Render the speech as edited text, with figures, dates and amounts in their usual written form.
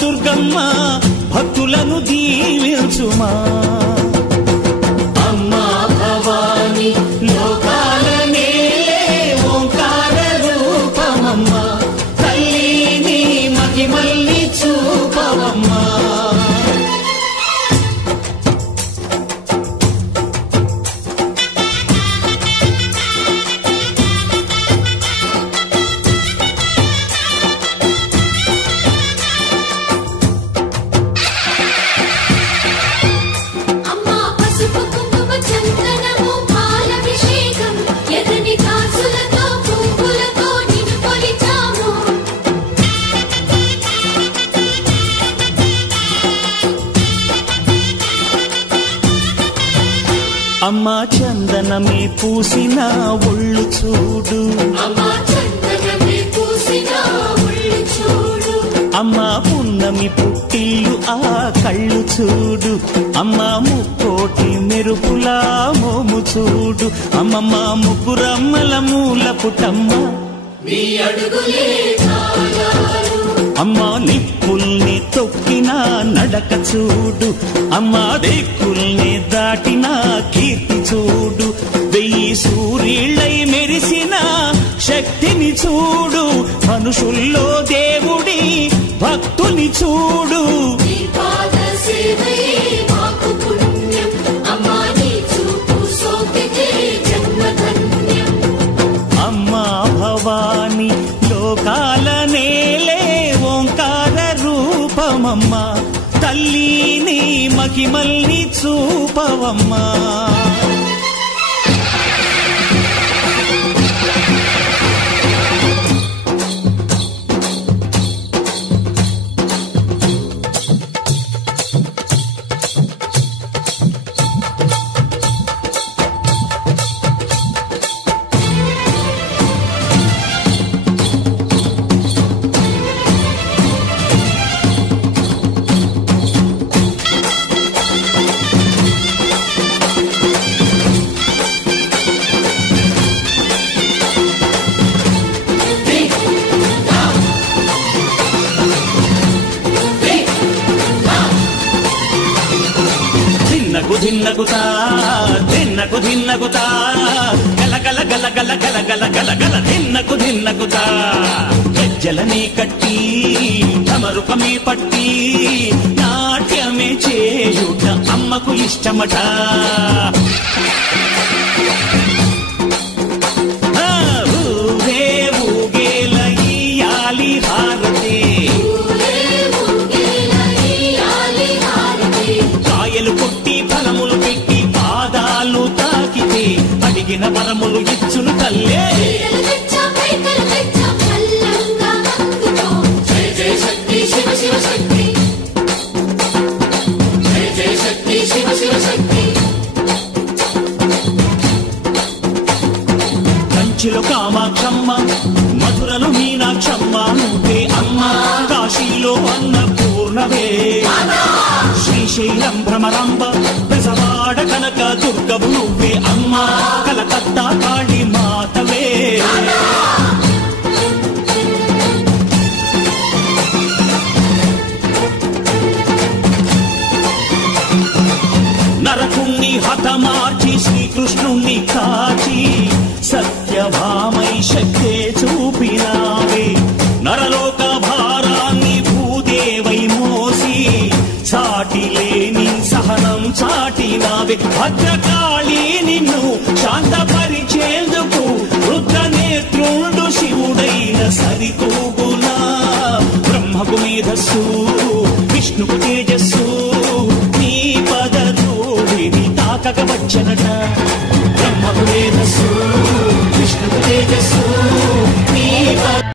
దుర్గమ్మ భక్తులను దీవించుమా. అమ్మా భవాని లోకాల నేలే ఓంకార రూపమమ్మ, తల్లిని మహిమల్ని చూపవమ్మా. అమ్మా చందనమే పూసిన ఒళ్ళు చూడు, అమ్మా పున్నమి పుట్టిల్లు ఆ కళ్ళు చూడు, అమ్మా ముక్కోటి మెరుపులా మోము చూడు, అమ్మమ్మ ముగ్గురమ్మల మూల పుటమ్మ అమ్మా నిప్పుల్ని తొక్కిన నడక చూడు, అమ్మా దిక్కుల్ని దాటిన కీర్తి చూడు, 1000 సూర్యుళ్ళై మెరిసిన శక్తిని చూడు, మనుషుల్లో దేవుడి భక్తుని చూడు. అమ్మా భవాని లోకాల నేలే ఓంకార రూపమమ్మ, తల్లిని మహిమల్ని చూపవమ్మా. ధిన్నగుతా ధిన్నకు ధిన్నగుతా గలగల గలగల గలగల గలగల ధిన్నగుతా, గజ్జలనే కట్టి తమరుకమే పట్టి నాట్యమే చేయుట అమ్మకు ఇష్టమట. ఊరే ఊగేల ఇయ్యాలి హారతి, కాయలు కొట్టి ఫలములు పెట్టి పాదాలు తాకితే అడిగిన వరములు ఇచ్చును తల్లే. కంచిలో కామాక్షమ్మ, మధురలో మీనాక్షమ్మ నువ్వే అమ్మ, కాశీలో అన్నపూర్ణవే, శ్రీశైలం భ్రమరాంబ, బెజవాడ కనక దుర్గవు నువ్వే అమ్మ, కలకత్తా కాళీ మాతవే. నరకుణ్ణి హతమార్చి శ్రీకృష్ణుణ్ణి కాచి సత్యభామై శక్తే చూపినావే, నరలోక భారాన్ని భూదేవై మోసి సాటి లేని సహనం చాటినావే, భద్రకాళి నిన్ను శాంతపరిచేందుకు రుద్రనేత్రుండు శివుడైన సరితూగునా, బ్రహ్మకు మేధస్సు విష్ణుకు తేజ